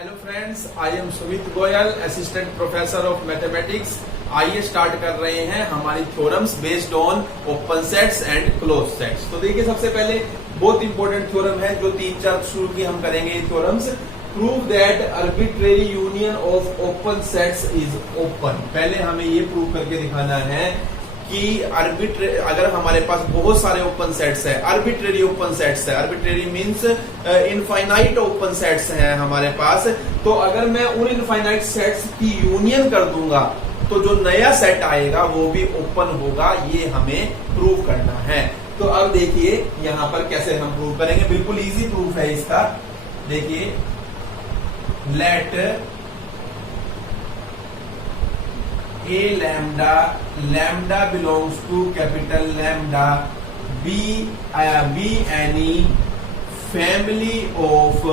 Hello friends, I am Sumit Goyal, assistant professor of mathematics. आइए start कर रहे हैं हमारी theorems based on open sets and close sets. तो देखिए, सबसे पहले बहुत इंपॉर्टेंट थ्योरम है जो 3-4 शुरू की हम करेंगे ये theorems. Prove that arbitrary union of open sets is open. पहले हमें ये प्रूव करके दिखाना है कि अगर हमारे पास बहुत सारे ओपन सेट्स है, आर्बिट्रेरी ओपन सेट्स है, arbitrary means infinite open sets हैं हमारे पास, तो अगर मैं उन इनफाइनाइट सेट्स की यूनियन कर दूंगा तो जो नया सेट आएगा वो भी ओपन होगा। ये हमें प्रूव करना है। तो अब देखिए यहां पर कैसे हम प्रूव करेंगे। बिल्कुल इजी प्रूफ है इसका। देखिए, late A lambda belongs to capital lambda be any family of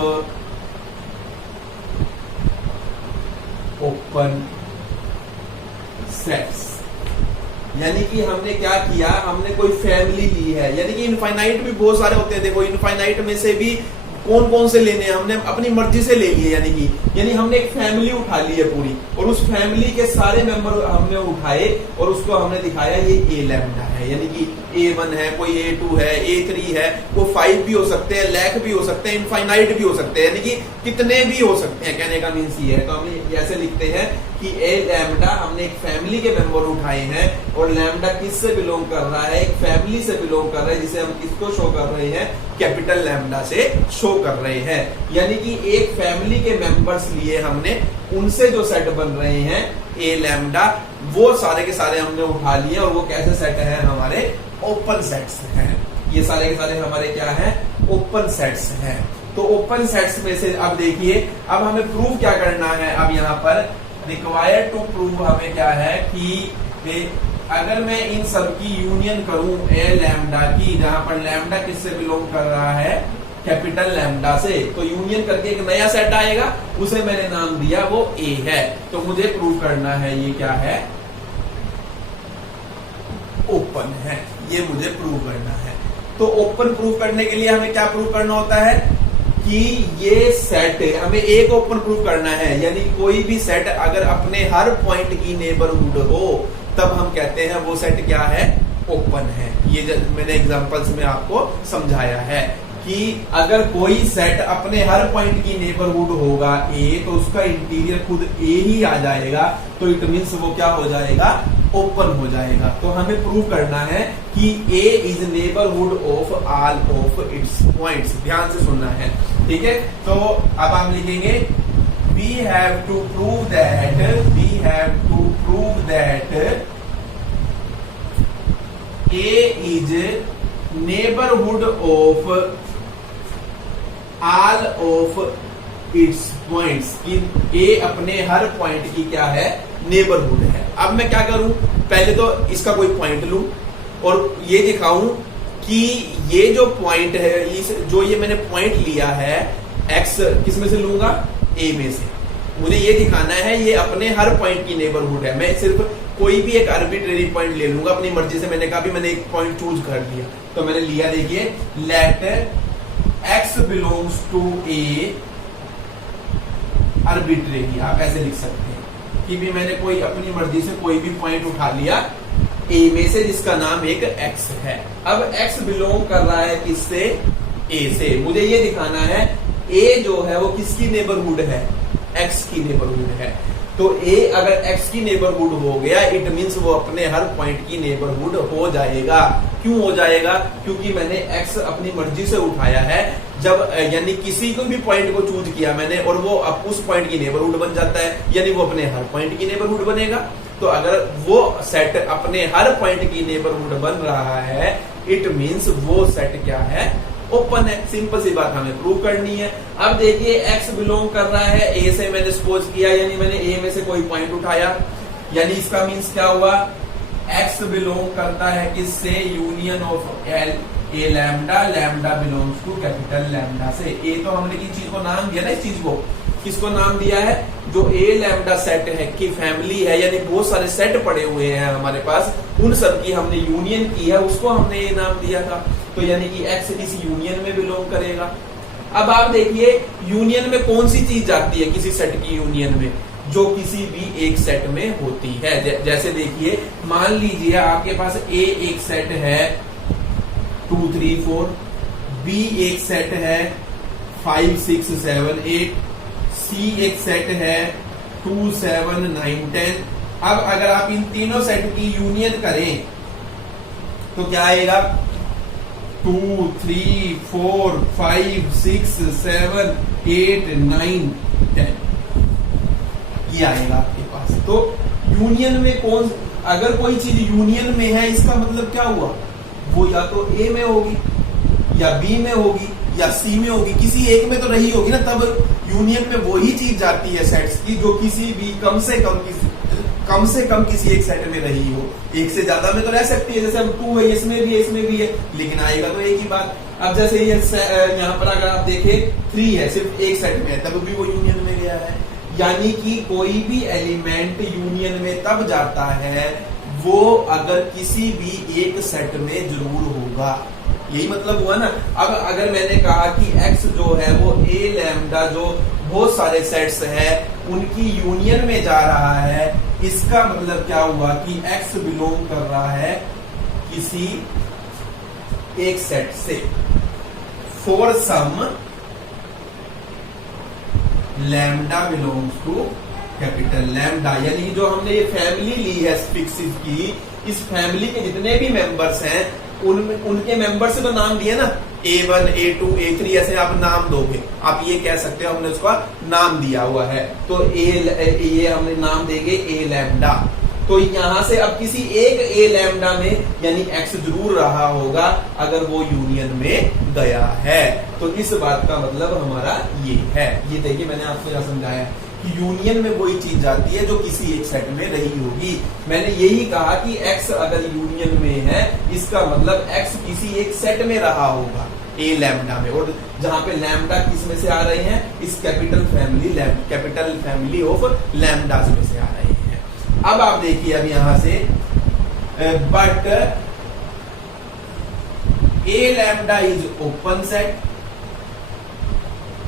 open sets। यानी कि हमने क्या किया, हमने कोई फैमिली ली है, यानी कि इनफाइनाइट भी बहुत सारे होते हैं। देखो, इनफाइनाइट में से भी कौन कौन से लेने हैं, हमने अपनी मर्जी से ले लिए। यानी हमने एक फैमिली उठा ली है पूरी, और उस फैमिली के सारे मेंबर हमने उठाए और उसको हमने दिखाया ये ए लैम्डा है। यानी कि A1 है, कोई A2 है, A3 है, वो 5 भी हो सकते हैं, लाख भी हो सकते हैं, इनफाइनाइट भी हो सकते हैं, यानी कि कितने भी हो सकते हैं। कहने का मीन्स ये है। तो हम ऐसे लिखते हैं कि ए लैम्डा, हमने एक फैमिली के मेंबर उठाए हैं, और लैम्डा किससे बिलोंग कर रहा है, एक फैमिली से बिलोंग कर रहा है, जिसे हम किसको शो कर रहे हैं, कैपिटल लैम्डा से शो कर रहे हैं। यानी कि एक फैमिली के मेंबर्स लिए हमने, उनसे जो सेट बन रहे हैं ए लैम्डा, वो सारे के सारे हमने उठा लिए, और वो कैसे सेट है, हमारे ओपन सेट्स हैं। ये सारे के सारे हमारे क्या हैं, ओपन सेट्स हैं। तो ओपन सेट्स में से अब देखिए, अब हमें प्रूव क्या करना है। अब यहाँ पर रिक्वायर्ड टू प्रूव हमें क्या है कि अगर मैं इन सब की यूनियन करूं ए लैम्डा की, जहां पर लैम्डा किससे बिलोंग कर रहा है, कैपिटल लैम्डा से, तो यूनियन करके एक नया सेट आएगा, उसे मैंने नाम दिया वो ए है। तो मुझे प्रूव करना है ये क्या है, ओपन है। ये मुझे प्रूव करना है। तो ओपन प्रूव करने के लिए हमें क्या प्रूव करना होता है कि ये सेट, हमें एक ओपन प्रूव करना है। यानी कोई भी सेट अगर अपने हर पॉइंट की नेबरहुड हो, तब हम कहते हैं वो सेट क्या है, ओपन है। ये मैंने एग्जांपल्स में आपको समझाया है कि अगर कोई सेट अपने हर पॉइंट की नेबरहुड होगा ए, तो उसका इंटीरियर खुद ए ही आ जाएगा, तो इट मीन्स वो क्या हो जाएगा, ओपन हो जाएगा। तो हमें प्रूव करना है कि A is neighbourhood of all of its points. ध्यान से सुनना है, ठीक है। तो अब हम लिखेंगे we have to prove that A is neighbourhood of all of its points. A अपने हर पॉइंट की क्या है, नेबरहुड है। अब मैं क्या करूं, पहले तो इसका कोई पॉइंट लूं और ये दिखाऊं कि ये जो पॉइंट है, जो ये मैंने पॉइंट लिया है, एक्स किस में से लूंगा, ए में से। मुझे ये दिखाना है ये अपने हर पॉइंट की नेबरहुड है। मैं सिर्फ कोई भी एक आर्बिट्रेरी पॉइंट ले लूंगा अपनी मर्जी से। मैंने कहा भी मैंने एक पॉइंट चूज कर लिया, तो मैंने लिया, देखिए, let X belongs to A arbitrary. आप ऐसे लिख सकते हैं कि भी मैंने कोई अपनी मर्जी से कोई भी पॉइंट उठा लिया ए में से, जिसका नाम एक एक्स है। अब एक्स बिलोंग कर रहा है किससे, ए से। मुझे ये दिखाना है ए जो है वो किसकी नेबरहुड है, एक्स की नेबरहुड है। तो ए अगर एक्स की नेबरहुड हो गया, इट मींस वो अपने हर पॉइंट की नेबरहुड हो जाएगा। क्यों हो जाएगा, क्योंकि मैंने एक्स अपनी मर्जी से उठाया है। जब यानी किसी को भी पॉइंट को चूज किया मैंने, और वो अब उस पॉइंट की नेबरहुड बन जाता है, यानी वो अपने हर पॉइंट की नेबरहुड बनेगा। तो अगर वो सेट अपने हर पॉइंट की नेबरहुड बन रहा है, इट मींस वो सेट क्या है, ओपन है। सिंपल सी बात हमें प्रूव करनी है। अब देखिए, एक्स बिलोंग कर रहा है ए से, मैंने सपोज किया, यानी मैंने ए में से कोई पॉइंट उठाया, यानी इसका मीन्स क्या हुआ, एक्स बिलोंग करता है किससे, union of L A lambda, lambda belongs to capital lambda से। ए तो हमने किस चीज को नाम दिया ना, इस चीज को किसको नाम दिया है, जो ए लैम्डा सेट है की फैमिली है, यानी बहुत सारे सेट पड़े हुए हैं हमारे पास, उन सब की हमने यूनियन की है, उसको हमने ये नाम दिया था। तो यानी कि एक्स इस यूनियन में बिलोंग करेगा। अब आप देखिए यूनियन में कौन सी चीज जाती है किसी सेट की यूनियन में, जो किसी भी एक सेट में होती है। जैसे देखिए मान लीजिए आपके पास ए एक सेट है 2 3 4, बी एक सेट है 5 6 7 8, सी एक सेट है 2 7 9 10। अब अगर आप इन तीनों सेट की यूनियन करें तो क्या आएगा, 2 3 4 5 6 7 8 9 10, ये आएगा आपके पास। तो यूनियन में कौन, अगर कोई चीज यूनियन में है इसका मतलब क्या हुआ, वो या तो ए में होगी या बी में होगी या सी में होगी, किसी एक में तो रही होगी ना, तब यूनियन में वही चीज जाती है सेट्स की जो किसी भी कम से कम किसी एक सेट में रही हो। एक से ज्यादा में तो रह सकती है, जैसे अब 2 है इसमें भी है इसमें भी है, लेकिन आएगा तो एक ही बात। अब जैसे ये यहाँ पर अगर आप देखें 3 है, सिर्फ एक सेट में है, तब भी वो यूनियन में गया है। यानी कि कोई भी एलिमेंट यूनियन में तब जाता है वो अगर किसी भी एक सेट में जरूर होगा, यही मतलब हुआ ना। अब अगर मैंने कहा कि x जो है वो a लैम्डा जो बहुत सारे सेट्स है उनकी यूनियन में जा रहा है, इसका मतलब क्या हुआ कि x बिलोंग कर रहा है किसी एक सेट से, for some lambda belongs to capital lambda. यानी जो हमने ये फैमिली ली है फिक्सिस की, इस फैमिली के जितने भी मेंबर्स हैं उनके मेंबर से तो नाम दिए ना, A1 A2 A3 ऐसे आप नाम दोगे, आप ये कह सकते हो हमने उसका नाम दिया हुआ है, तो ये हमने नाम देंगे A लैम्डा। तो यहां से अब किसी एक A लैम्डा में यानी x जरूर रहा होगा अगर वो यूनियन में गया है। तो इस बात का मतलब हमारा ये है। ये देखिए मैंने आपको क्या समझाया कि यूनियन में वही चीज जाती है जो किसी एक सेट में रही होगी। मैंने यही कहा कि x अगर यूनियन में है इसका मतलब x किसी एक सेट में रहा होगा A लैम्डा में, और जहां पे लैम्डा किस में से आ रहे हैं, इस कैपिटल फैमिली ऑफ लैम्डास में से आ रहे हैं। अब आप देखिए अब यहां से but A lambda is open set,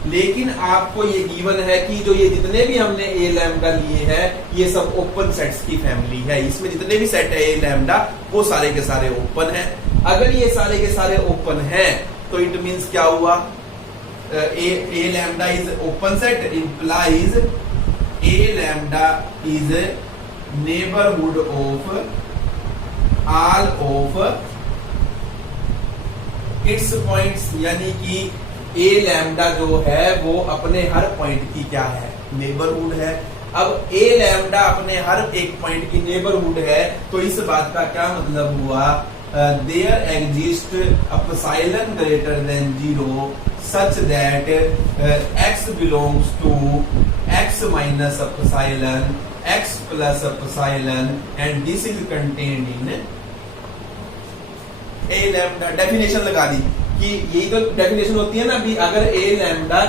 लेकिन आपको ये गिवन है कि जो ये जितने भी हमने A लैम्डा लिए हैं ये सब ओपन सेट्स की फैमिली है, इसमें जितने भी सेट है A लैम्डा वो सारे के सारे ओपन है। अगर ये सारे के सारे ओपन हैं तो इट मींस क्या हुआ, A lambda is open set implies A lambda is neighbourhood of all of its points. यानी कि A लैम्डा जो है वो अपने हर पॉइंट की क्या है, नेबरहुड है। अब A लैम्डा अपने हर एक पॉइंट की नेबरहुड है, तो इस बात का क्या मतलब हुआ, there exist epsilon greater than 0 such that x belongs to x minus epsilon x plus epsilon and this is contained in A lambda. Definition लगा दी कि यही तो डेफिनेशन होती है ना भी, अगर A लैम्डा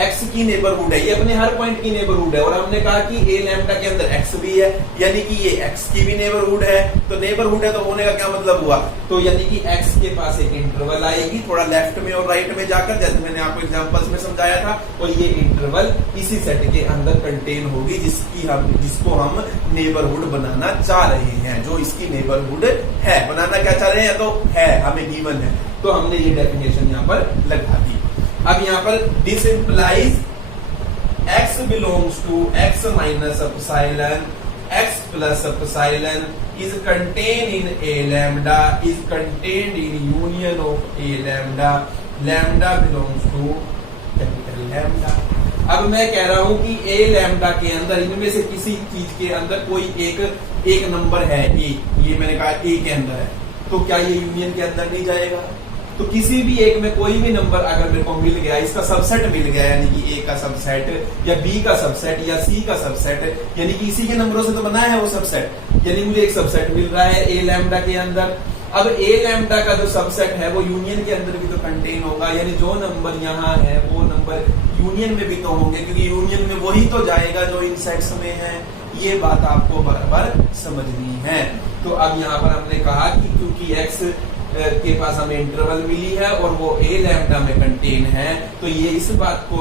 x की नेबरहुड है, ये अपने हर पॉइंट की नेबरहुड है, और हमने कहा कि A लैम्डा के अंदर x भी है, यानी कि ये x की भी नेबरहुड है। तो नेबरहुड है तो होने का क्या मतलब हुआ, तो यानी कि x के पास एक इंटरवल आएगी थोड़ा लेफ्ट में और राइट में जाकर, जैसे मैंने आपको एग्जांपल्स में समझाया था, और ये इंटरवल इसी सेट के अंदर कंटेन होगी जिसको हम नेबरहुड बनाना चाह रहे हैं, जो इसकी नेबरहुड है। बनाना क्या चाह रहे हैं, तो है हमें गिवन है, तो हमने ये डेफिनेशन यहाँ पर लगा दी। अब यहाँ पर this implies x belongs to x minus epsilon x plus epsilon is contain in A lambda is contained in union of A lambda, lambda belongs to capital lambda. अब मैं कह रहा हूं कि A लैम्डा के अंदर इनमें से किसी चीज के अंदर कोई एक नंबर है A, ये मैंने कहा A के अंदर है, तो क्या ये यूनियन के अंदर नहीं जाएगा। तो किसी भी एक में कोई भी नंबर अगर मेरे को मिल गया, इसका सबसेट मिल गया, यानी कि A का सबसेट या B का सबसेट या C का सबसेट, यानी कि इसी के नंबरों से तो बना है वो सबसेट, यानी मुझे एक सबसेट मिल रहा है A लैम्डा के अंदर। अब A लैम्डा का जो सबसेट है वो यूनियन के अंदर भी तो कंटेन होगा, यानी जो नंबर यहाँ है वो नंबर यूनियन में भी तो होंगे, क्योंकि यूनियन में वही तो जाएगा जो इन सेट्स में है। ये बात आपको बराबर समझनी है। तो अब यहाँ पर हमने कहा कि क्योंकि x के पास हमें इंटरवल मिली है और वो ए लैम्डा में कंटेन है, तो ये इस बात को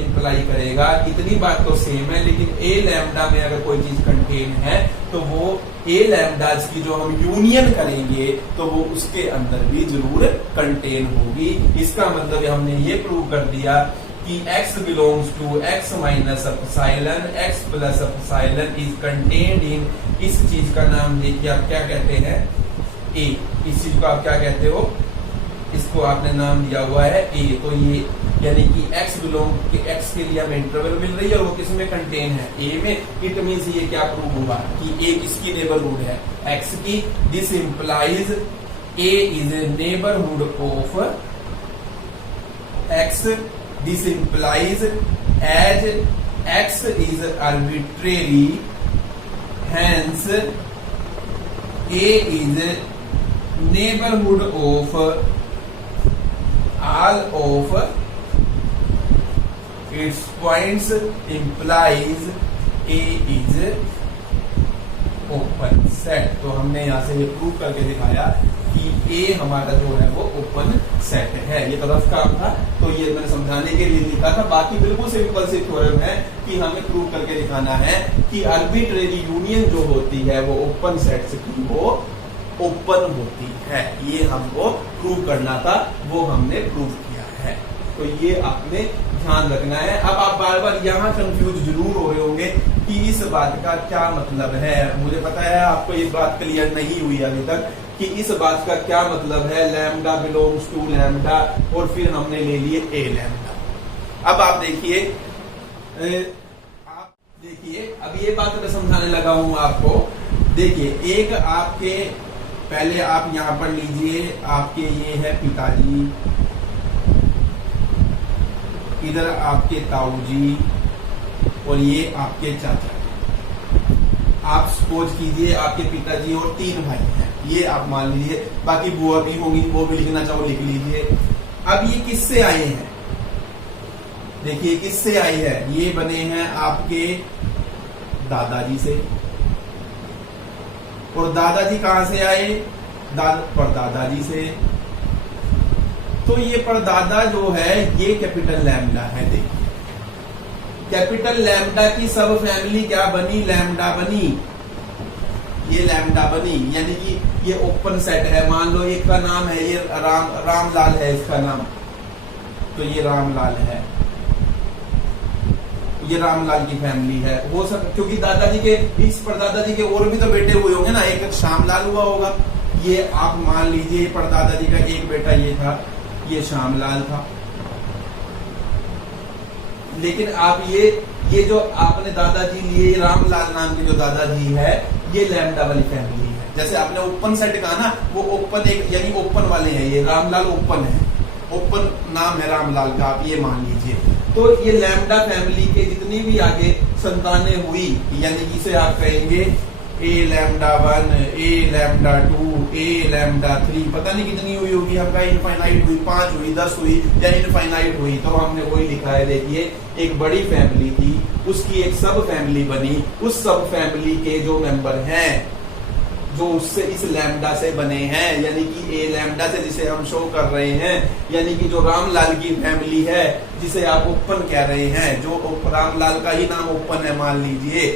इंप्लाई करेगा, इतनी बात तो सेम है, लेकिन ए लैम्डा में अगर कोई चीज कंटेन है तो वो ए लैम्डाज की जो हम यूनियन करेंगे तो वो उसके अंदर भी जरूर कंटेन होगी। इसका मतलब हमने ये प्रूव कर दिया कि x belongs to x minus epsilon, x plus epsilon is contained in, इस चीज का नाम देखिए आप क्या कहते हैं, ए। इस चीज को आप क्या कहते हो, इसको आपने नाम दिया हुआ है ए। तो ये यानी कि x बिलोंग x के लिए हमें इंटरवल मिल रही है और वो किस में कंटेन है, ए में। इट मींस ये क्या प्रूव हुआ कि ए किसकी नेबरहुड है, x की। This implies A is a neighbourhood of x। This implies as x is arbitrary, hence A is neighborhood of all of its points, implies A is open set। तो हमने यहाँ से ये प्रूव करके दिखाया कि ए हमारा जो है वो ओपन सेट है। ये तो रफ काम था, तो ये मैंने समझाने के लिए लिखा था। बाकी बिल्कुल सिंपल सी थ्योरम है कि हमें प्रूव करके दिखाना है कि आर्बिट्रेरी यूनियन जो होती है वो ओपन सेट्स की वो ओपन होती है। ये हमको प्रूव करना था, वो हमने प्रूव किया है। तो ये आपने ध्यान रखना है। अब आप बार बार यहाँ कंफ्यूज जरूर हो रहे होंगे कि इस बात का क्या मतलब है। मुझे पता है आपको ये बात क्लियर नहीं हुई अभी तक कि इस बात का क्या मतलब है, लैम्डा बिलोंग्स टू लैम्डा और फिर हमने ले लिए ए लैम्डा। अब आप देखिए, अब ये बात मैं समझाने लगा हूं आपको। देखिए, एक आपके पहले आप यहां पर लीजिए, आपके ये है पिताजी, इधर आपके ताऊजी और ये आपके चाचा। आप सपोज कीजिए आपके पिताजी और 3 भाई हैं, ये आप मान लीजिए। बाकी बुआ भी होंगी, वो भी लिखना चाहो लिख लीजिए। अब ये किससे आए हैं, देखिए किससे आए हैं, ये बने हैं आपके दादाजी से। और दादाजी कहां से आए, परदादाजी से। तो ये परदादा जो है ये कैपिटल लैम्डा है। देखिए कैपिटल लैम्डा की सब फैमिली क्या बनी, लैम्डा बनी, ये लैम्डा बनी। यानी कि ये ओपन सेट है। मान लो एक का नाम है ये रामलाल है, इसका नाम, तो ये रामलाल है, ये रामलाल की फैमिली है। वो सब क्योंकि दादाजी के, इस परदादाजी के और भी तो बेटे हुए होंगे ना, एक श्यामलाल हुआ होगा। ये आप मान लीजिए परदादाजी का एक बेटा ये था, ये श्यामलाल था। लेकिन आप ये जो आपने दादाजी लिए, रामलाल नाम के जो दादाजी है, ये लैम्डा वाली फैमिली है। जैसे आपने ओपन सेट कहा ना, वो ओपन एक यानी ओपन वाले हैं। ये रामलाल ओपन है, ओपन नाम है रामलाल का, आप ये मान लीजिए। तो ये लैम्डा फैमिली के जितनी भी आगे संतानें हुई, यानी इसे आप कहेंगे ए लैम्डा 1, ए लैम्डा 2, ए लैम्डा 3, पता नहीं कितनी हुई होगी, हमका इनफाइनाइट हुई, 5 हुई, 10 हुई या इनफाइनाइट हुई। तो हमने वही लिखा है। देखिए एक बड़ी फैमिली थी, उसकी एक सब फैमिली बनी, उस सब फैमिली के जो मेंबर हैं जो उससे इस लैम्डा से बने हैं, यानी कि ए लैम्डा से जिसे हम शो कर रहे हैं, यानी कि जो रामलाल की फैमिली है जिसे आप ओपन कह रहे हैं, जो रामलाल का ही नाम ओपन है मान लीजिए,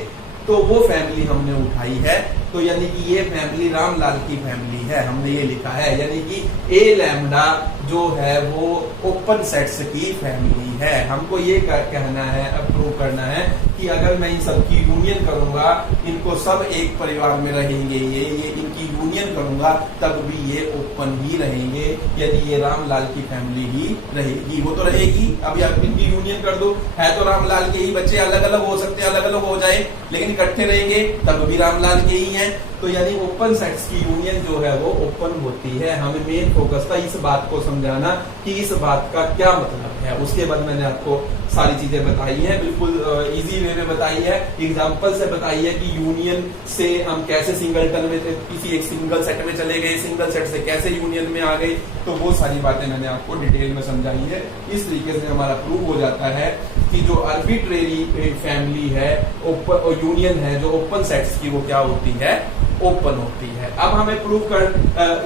तो वो फैमिली हमने उठाई है। तो यानी कि ये फैमिली रामलाल की फैमिली है, हमने ये लिखा है। यानी कि ए लैम्डा जो है वो ओपन सेट्स की फैमिली है। हमको ये कहना है, अप्रूव करना है कि अगर मैं इन सबकी यूनियन करूंगा, इनको सब एक परिवार में रहेंगे, ये इनकी यूनियन करूंगा, तब भी ये ओपन ही रहेंगे। यदि ये रामलाल की फैमिली ही रहेगी, वो तो रहेगी। अभी आप इनकी यूनियन कर दो, है तो रामलाल के ही बच्चे, अलग अलग हो सकते हैं, अलग अलग हो जाए, लेकिन इकट्ठे रहेंगे तब भी रामलाल के ही हैं। तो यानी ओपन सेट्स की यूनियन जो है वो ओपन होती है। हमें मेन फोकस था इस बात को समझाना कि इस बात का क्या मतलब है। उसके बाद मैंने आपको सारी चीजें बताई हैं, बिल्कुल इजी वे में बताई है, एग्जांपल से बताई है कि यूनियन से हम कैसे सिंगलटन में किसी एक सिंगल सेट में चले गए, सिंगल सेट से कैसे यूनियन में आ गए। तो वो सारी बातें मैंने आपको डिटेल में समझाई है। इस तरीके से हमारा प्रूव हो जाता है कि जो आर्बिट्रेरी फैमिली है, ओपन यूनियन है जो ओपन सेट्स की, वो क्या होती है, ओपन होती है। अब हमें प्रूव कर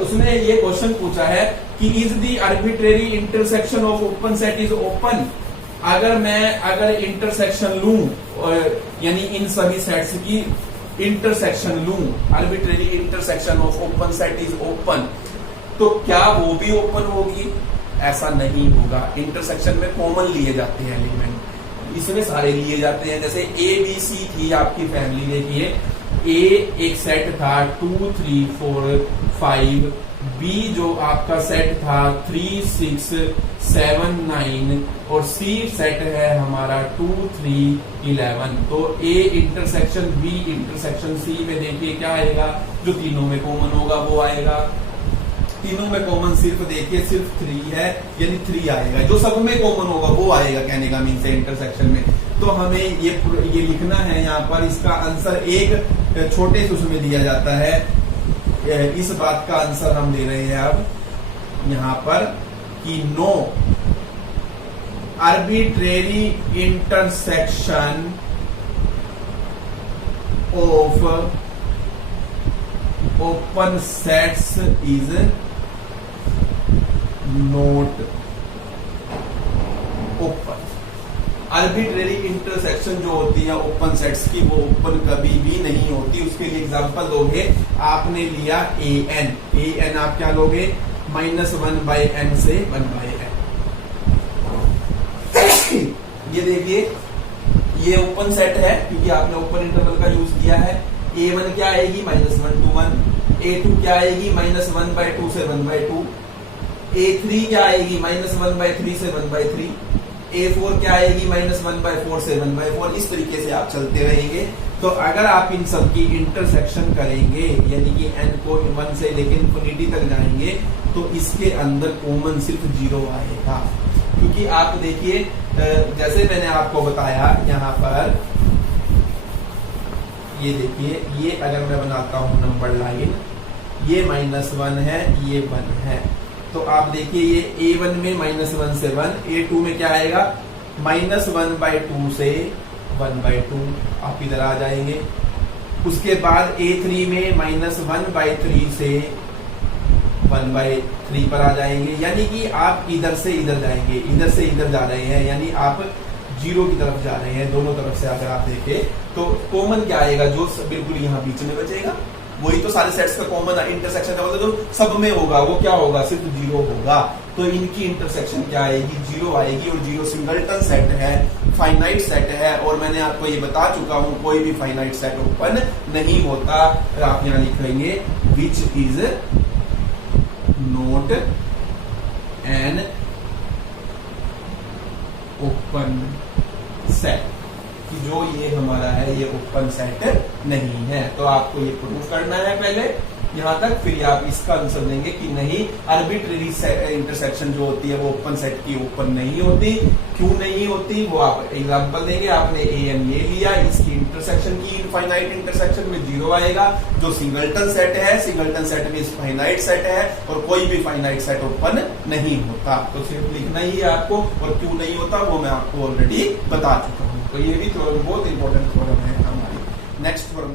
उसने ये क्वेश्चन पूछा है कि is the arbitrary intersection of open set is open. अगर इंटरसेक्शन लूं यानी इन सभी सेट्स की इंटरसेक्शन लूं, arbitrary intersection of open set is open, तो क्या वो भी ओपन होगी? ऐसा नहीं होगा। इंटरसेक्शन में कॉमन लिए जाते हैं एलिमेंट, इसमें सारे लिए जाते हैं। जैसे ए बी सी थी आपकी फैमिली, देखिए ए एक सेट था 2 3 4 5, बी जो आपका सेट था 3 6 7 9 और सी सेट है हमारा 2 3 11। तो A intersection B intersection C में देखिए क्या आएगा, जो तीनों में कॉमन होगा वो आएगा। तीनों में कॉमन सिर्फ देखिए सिर्फ 3 है, यानी 3 आएगा। जो सब में कॉमन होगा वो आएगा, कहने का मीन से इंटरसेक्शन में। तो हमें ये लिखना है यहाँ पर। इसका आंसर एक छोटे से उसमें दिया जाता है। इस बात का आंसर हम दे रहे हैं अब यहाँ पर कि no arbitrary intersection of open sets is not open. Arbitrary intersection जो होती है ओपन सेट्स की, वो ओपन कभी भी नहीं होती। उसके लिए एग्जांपल लोगे, आपने लिया an आप क्या लोगे, -1/n से 1/n। ये देखिए ये ओपन सेट है क्योंकि आपने ओपन इंटरवल का यूज किया है। a1 क्या आएगी, -1 to 1। a2 क्या आएगी, -1/2 से 1/2। a3 क्या आएगी, -1/3 से 1/3। a4 क्या आएगी, -1/4 से 1/4। इस तरीके से आप चलते रहेंगे। तो अगर आप इन सब की इंटरसेक्शन करेंगे, यानी कि n को 1 से लेके इंफिनिटी तक जाएंगे, तो इसके अंदर कॉमन सिर्फ 0 आएगा। क्योंकि आप देखिए जैसे मैंने आपको बताया यहाँ पर, ये देखिए, ये अगर मैं बनाता हूं नंबर लाइन, ये -1 है, ये 1 है। तो आप देखिए ये a1 में -1 से 1, a2 में क्या आएगा, -1/2 से 1/2। आप इधर आ जाएंगे। उसके बाद a3 में -1/3 से 1/3 पर आ जाएंगे। यानी कि आप इधर से इधर जाएंगे, इधर से इधर जा रहे हैं, यानी आप 0 की तरफ जा रहे हैं। दोनों तरफ से अगर आप देखें तो कॉमन क्या आएगा, जो बिल्कुल यहाँ बीच में बचेगा, वही तो सारे सेट्स का कॉमन इंटरसेक्शन का मतलब तो सब में होगा, वो क्या होगा, सिर्फ 0 होगा। तो इनकी इंटरसेक्शन क्या आएगी, 0 आएगी। और 0 सिंगलटन सेट है, फाइनाइट सेट है। और मैंने आपको ये बता चुका हूं, कोई भी फाइनाइट सेट ओपन नहीं होता। आप यहाँ लिखेंगे which is not an open set, कि जो ये हमारा है ये ओपन सेट नहीं है। तो आपको ये प्रूव करना है पहले यहाँ तक, फिर आप इसका आंसर देंगे कि नहीं, आर्बिट्रेरी इंटरसेक्शन जो होती है वो ओपन सेट की ओपन नहीं होती। क्यों नहीं होती वो आप एग्जांपल देंगे। आपने an ले लिया, इसकी इंटरसेक्शन की इनफाइनाइट इंटरसेक्शन में 0 आएगा। जो सिंगलटन सेट है, सिंगलटन सेट में फाइनाइट सेट है, और कोई भी फाइनाइट सेट ओपन नहीं होता। तो सिर्फ लिखना ही है आपको, और क्यों नहीं होता वो मैं आपको ऑलरेडी बता चुका हूँ। तो ये भी थ्योरम बहुत इंपॉर्टेंट थ्योरम है हमारी। नेक्स्ट थ्योरम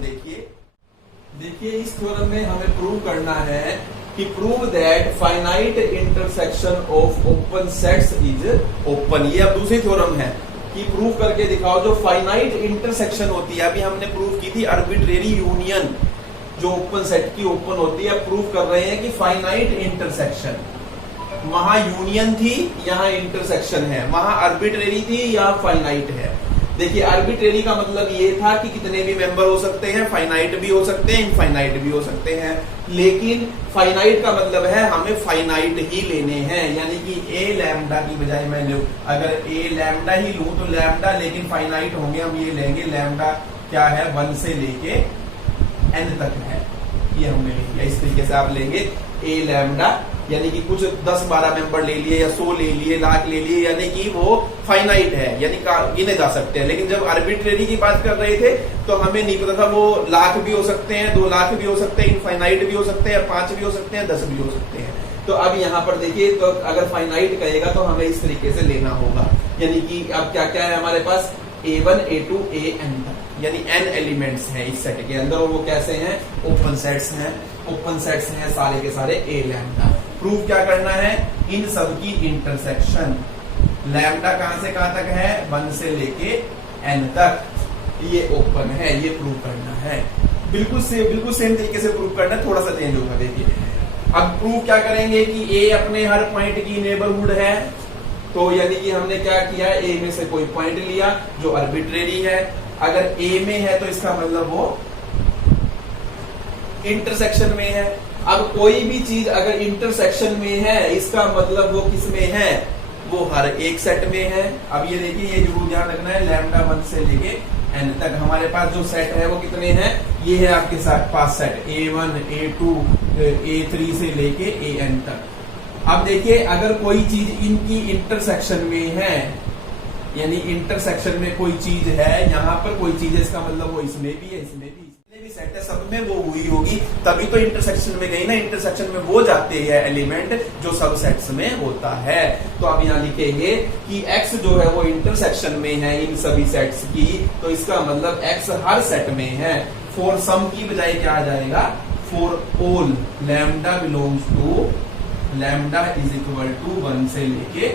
देखिए इस थ्योरम में हमें प्रूव करना है कि prove that finite intersection of open sets is open. ये अब दूसरी थ्योरम है कि प्रूव करके दिखाओ जो फाइनाइट इंटरसेक्शन होती है। अभी हमने प्रूव की थी आर्बिट्रेरी यूनियन जो ओपन सेट की ओपन होती है। प्रूव कर रहे हैं कि फाइनाइट इंटरसेक्शन, वहां यूनियन थी, यहाँ इंटरसेक्शन है, वहां आर्बिट्रेरी थी, यहाँ फाइनाइट है। देखिए आर्बिट्रेरी का मतलब ये था कि कितने भी मेंबर हो सकते हैं, फाइनाइट भी हो सकते हैं, इनफाइनाइट भी हो सकते हैं। लेकिन फाइनाइट का मतलब है हमें फाइनाइट ही लेने हैं, यानी कि a लैम्डा की बजाय मैं अगर a लैम्डा ही लूं तो लैम्डा, लेकिन फाइनाइट होंगे हम ये लेंगे लैम्डा क्या है 1 से लेके n तक है, ये हमने ले लिया। इस तरीके से आप लेंगे a लैम्डा, यानी कि कुछ 10-12 मेंबर ले लिए या 100 ले लिए, लाख ले लिए, यानी कि वो फाइनाइट है, यानी गिने जा सकते हैं। लेकिन जब आर्बिट्रेरी की बात कर रहे थे तो हमें नहीं पता था वो लाख भी हो सकते हैं, 2 लाख भी हो सकते हैं, इनफाइनाइट भी हो सकते हैं, 5 भी हो सकते हैं, 10 भी हो सकते हैं। तो अब यहाँ पर देखिए, तो अगर फाइनाइट कहेगा तो हमें इस तरीके से लेना होगा। यानी कि अब क्या क्या है हमारे पास, A1 A2 AN तक, यानी n एलिमेंट्स हैं इस सेट के अंदर, और वो कैसे हैं, ओपन सेट्स हैं, ओपन सेट्स हैं सारे के सारे A लैम्डा। प्रूफ क्या करना है, इन सब की इंटरसेक्शन, लैम्डा कहां से कहां तक है, 1 से लेके n तक, ये ओपन है, ये प्रूव करना है। बिल्कुल सेम तरीके से प्रूव करना है, थोड़ा सा चेंज होगा। देखिए अब प्रूव क्या करेंगे कि A अपने हर पॉइंट की नेबरहुड है, तो यानी कि हमने क्या किया, A में से कोई पॉइंट लिया जो आर्बिट्रेरी है, अगर A में है तो इसका मतलब वो इंटरसेक्शन में है। अब कोई भी चीज अगर इंटरसेक्शन में है, इसका मतलब वो किस में है, वो हर एक सेट में है। अब ये देखिए, ये जरूर ध्यान रखना है, लैम्डा 1 से लेके n तक हमारे पास जो सेट है वो कितने हैं, ये है आपके साथ 5 सेट, A1 A2 A3 से लेके AN तक। अब देखिए अगर कोई चीज इनकी इंटरसेक्शन में है, यानी इंटरसेक्शन में कोई चीज है, यहाँ पर कोई चीज है, इसका मतलब वो इसमें भी है, इसमें भी, जितने भी सेट है सब में वो हुई होगी, तभी तो इंटरसेक्शन में गई ना। इंटरसेक्शन में वो जाते हैं एलिमेंट जो सब सेट्स में होता है। तो आप यहाँ लिखेंगे कि x जो है वो इंटरसेक्शन में है इन सभी सेट्स की, तो इसका मतलब x हर सेट में है। फॉर सम की बजाय क्या आ जाएगा, for all lambda belongs to, lambda is equal to 1 से लेके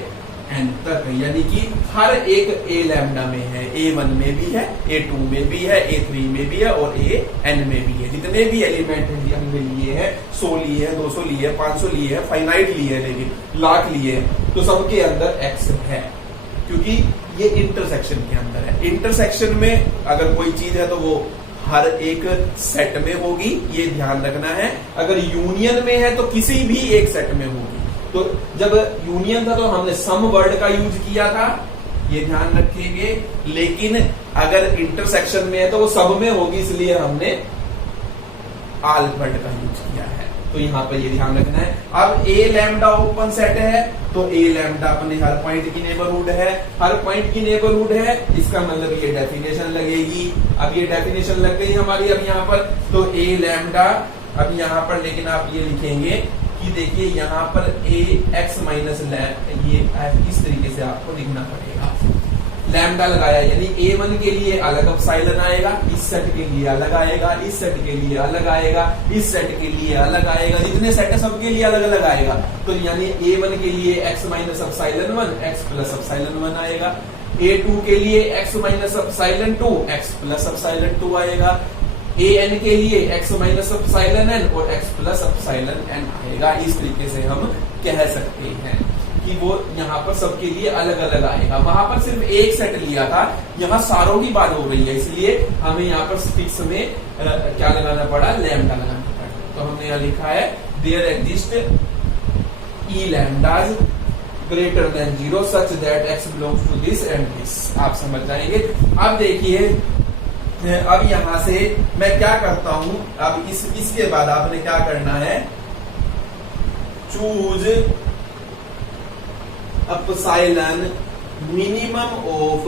n तक, यानी कि हर एक A लैम्डा में है, A1 में भी है, A2 में भी है, A3 में भी है और AN में भी है। जितने भी एलिमेंट हमने लिए हैं, 100 लिए हैं, 200 लिए हैं, 500 लिए हैं, फाइनाइट लिए हैं, लेकिन लाख लिए हैं, तो सबके अंदर x है, क्योंकि ये इंटरसेक्शन के अंदर है। इंटरसेक्शन में अगर कोई चीज है तो वो हर एक सेट में होगी, ये ध्यान रखना है। अगर यूनियन में है तो किसी भी एक सेट में होगी। तो जब यूनियन था तो हमने सम वर्ड का यूज किया था, ये ध्यान रखेंगे, लेकिन अगर इंटरसेक्शन में है तो वो सब में होगी, इसलिए हमने ऑल वर्ड का यूज किया है। तो यहाँ पर ये ध्यान रखना है। अब A लैम्डा ओपन सेट है, तो A लैम्डा अपने हर पॉइंट की नेबरहुड है, हर पॉइंट की नेबरहुड है, इसका मतलब ये डेफिनेशन लगेगी। अब ये डेफिनेशन लग गई हमारी अब यहाँ पर, तो A लैम्डा अब यहाँ पर, लेकिन आप ये लिखेंगे कि देखिए यहाँ पर AX माइनस ये इस तरीके से आपको लिखना पड़ेगा। लैम्डा लगाया यानी A1 के लिए अलग एप्सिलॉन आएगा, इस सेट के लिए अलग आएगा, इस सेट के लिए अलग आएगा, इस सेट के लिए अलग आएगा, जितने सेट है सबके लिए अलग अलग आएगा। तो यानी A1 के लिए x minus epsilon 1 x plus epsilon 1 आएगा, A2 के लिए x minus epsilon 2 x plus epsilon 2 आएगा, AN के लिए x माइनस एप्सिलॉन n और x प्लस एप्सिलॉन n आएगा। इस तरीके से हम कह सकते हैं कि वो यहाँ पर सबके लिए अलग अलग आएगा। वहां पर सिर्फ एक सेट लिया था, यहाँ सारों की बात हो गई है, इसलिए हमें यहाँ पर स्टिक्स में क्या लगाना पड़ा, लैम्डा लगाना पड़ा। तो हमने यहाँ लिखा है there exist E lambdas greater than 0 such that x belongs to this and this. आप समझ जाएंगे। अब देखिए, अब यहां से मैं क्या करता हूं, अब इसके बाद आपने क्या करना है, choose epsilon minimum of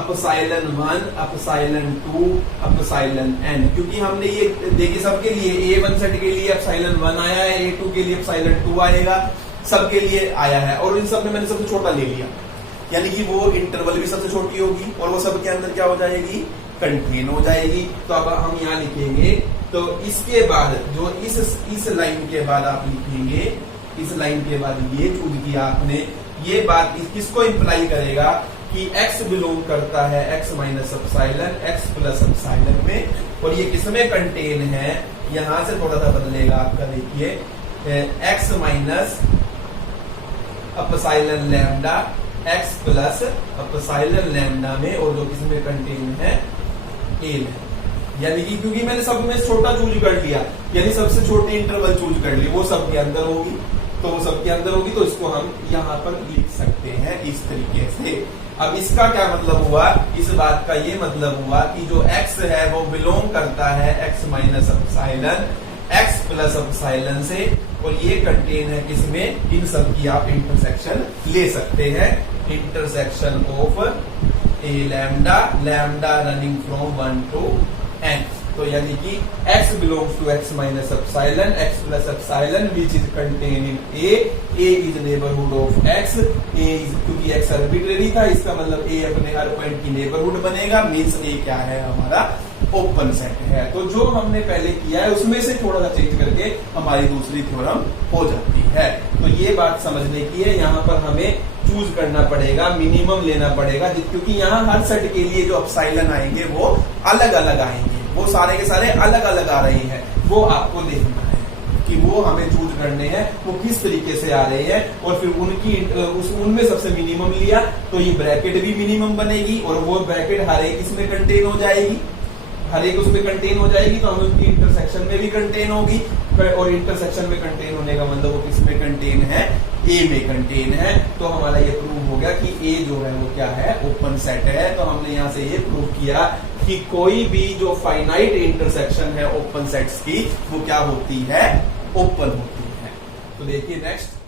epsilon 1 epsilon 2 epsilon n, क्योंकि हमने ये देखिए सबके लिए A1 सेट के लिए एप्सिलॉन 1 आया है, A2 के लिए एप्सिलॉन 2 आएगा, सबके लिए आया है, और इन सब में मैंने सबसे छोटा ले लिया, यानी कि वो इंटरवल भी सबसे छोटी होगी और वो सबके अंदर क्या हो जाएगी, कंटेन हो जाएगी। तो अब हम यहाँ लिखेंगे, तो इसके बाद जो इस लाइन के बाद आप लिखेंगे, इस लाइन के बाद ये चूज किया आपने, ये बात किसको इंप्लाई करेगा कि x बिलोंग करता है x minus epsilon x plus epsilon में, और ये किसमें कंटेन है, यहां से थोड़ा सा बदलेगा आपका, देखिए x minus epsilon lambda x plus epsilon lambda में, और जो किसमें कंटेन है A में, यानी कि क्योंकि मैंने सब में छोटा चूज कर लिया, यानी सबसे छोटी इंटरवल चूज कर ली, वो सबके अंदर होगी, तो वो सबके अंदर होगी, तो इसको हम यहाँ पर लिख सकते हैं इस तरीके से। अब इसका क्या मतलब हुआ, इस बात का ये मतलब हुआ कि जो x है वो बिलोंग करता है x minus epsilon x plus epsilon से, और ये कंटेन है किसमें, इन सब की आप इंटरसेक्शन ले सकते हैं, intersection of A lambda, lambda running from 1 to n। तो यानी कि x belongs to x minus epsilon, x plus epsilon which is contain in a is neighbourhood of x, a is क्योंकि x आर्बिट्रेरी था, इसका मतलब a अपने हर point की नेबरहुड बनेगा, मींस a क्या है हमारा ओपन सेट है। तो जो हमने पहले किया है उसमें से थोड़ा सा चेंज करके हमारी दूसरी थ्योरम हो जाती है। तो ये बात समझने की है, यहाँ पर हमें चूज करना पड़ेगा, मिनिमम लेना पड़ेगा, क्योंकि यहाँ हर सेट के लिए जो एप्सिलॉन आएंगे वो अलग अलग आएंगे, वो सारे के सारे अलग अलग आ रहे हैं, वो आपको देखना है कि वो हमें चूज करने हैं वो किस तरीके से आ रहे हैं, और फिर उनमें सबसे मिनिमम लिया तो ये ब्रैकेट भी मिनिमम बनेगी, और वो ब्रैकेट हर एक इसमें कंटेन हो जाएगी, हर एक उसमें कंटेन हो जाएगी, तो हमें उसकी इंटरसेक्शन में भी कंटेन होगी, और इंटरसेक्शन में कंटेन होने का मतलब वो किसमें कंटेन है, ए में कंटेन है। तो हमारा ये प्रूव हो गया कि ए जो है वो क्या है, ओपन सेट है। तो हमने यहाँ से ये प्रूव किया कि कोई भी जो फाइनाइट इंटरसेक्शन है ओपन सेट्स की वो क्या होती है, ओपन होती है। तो देखिए नेक्स्ट